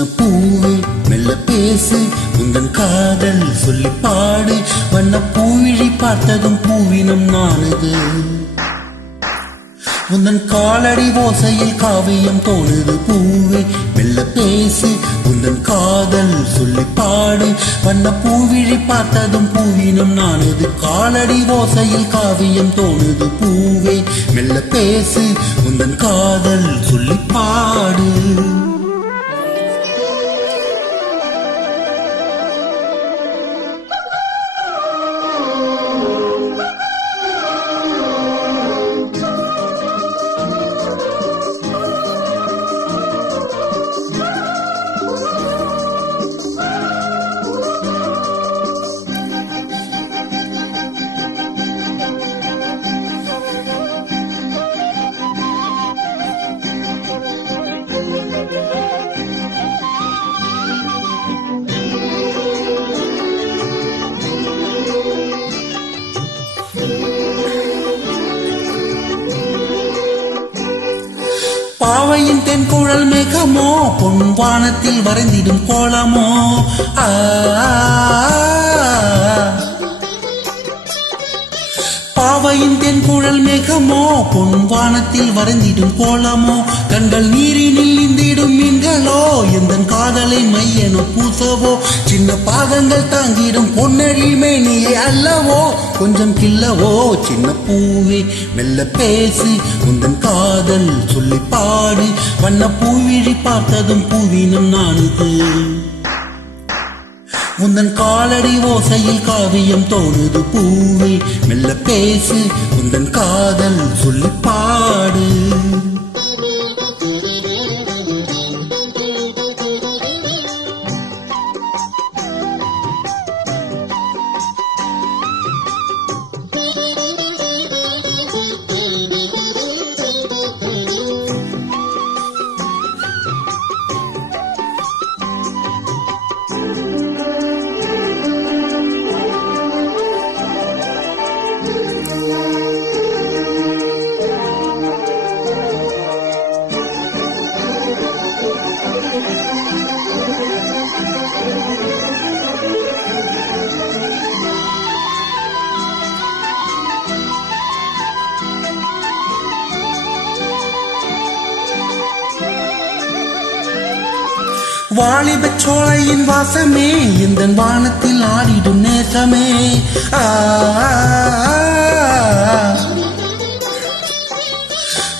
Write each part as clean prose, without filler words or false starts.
சின்ன பூவே மெல்ல பேசு உந்தன் காதல் சொல்லி பாடு வண்ண பூவிழி பார்த்ததும் பூவினம் நானுது உந்தன் காலடி ஓசையில் காவியம் தோணுது பூவே மெல்ல பேசு உந்தன் காதல் சொல்லி பாடு வண்ண பூவிழி பார்த்ததும் பூவினம் நானுது காலடி ஓசையில் காவியம் தோணுது பூவே மெல்ல பேசு உந்தன் காதல் சொல்லி பாடு பாவையின் தென்குழல் மேகமோ பொன் வானத்தில் வரைந்திடும் கோலமோ பாவையின் தென்குழல் மேகமோ பொன் வானத்தில் வரைந்திடும் கோலமோ கண்கள் நீரினில் நீந்திடும் மீன்களோ எந்தன் காதலை மையனோ பூசவோ சின்ன பாதங்கள் தாங்கிடும் பொன்னழி மேனியே அல்லவோ கொஞ்சம் கில்லவோ சின்ன பூவே மெல்ல பேசி உந்தன் காதல் சொல்லி பாடு வண்ண பூவிழி பார்த்ததும் பூவினம் நானுது உந்தன் காலடி ஓசையில் காவியம் தோணுது பூவே மெல்ல பேசு உந்தன் காதல் சொல்லி பாடு வாலிபச் சோலையின் வாசமே எந்தன் வானத்தில் ஆடிடும் நேசமே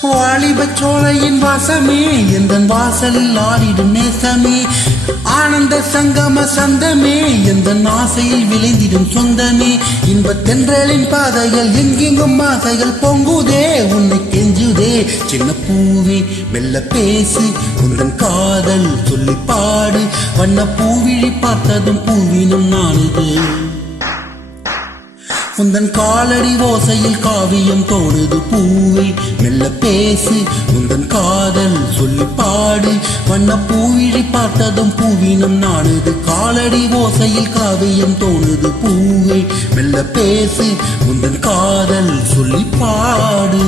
வாலிபச் சோலையின் வாசமே எந்தன் வாசலில் ஆடிடும் நேசமே ஆனந்த சங்கம சந்தமே எந்தன் ஆசையில் விளைந்திடும் சொந்தமே இன்பத் தென்றலின் பாதைகள் எங்கெங்கும் ஆசைகள் பொங்குதே உன்னை கெஞ்சுதே சின்ன பூவே மெல்ல பேசி உந்தன் காதல் சொல்லி பாடு வண்ண பூவிழி பார்த்ததும் பூவினம் நானுது உந்தன் காலடி ஓசையில் காவியம் தோணுது பூவே மெல்ல பேசி உந்தன் காதல் சொல்லி பாடு வண்ண பூவிழி பார்த்ததும் பூவினம் நானுது காலடி ஓசையில் காவியம் தோணுது பூவே மெல்ல பேசி உந்தன் காதல் சொல்லி பாடு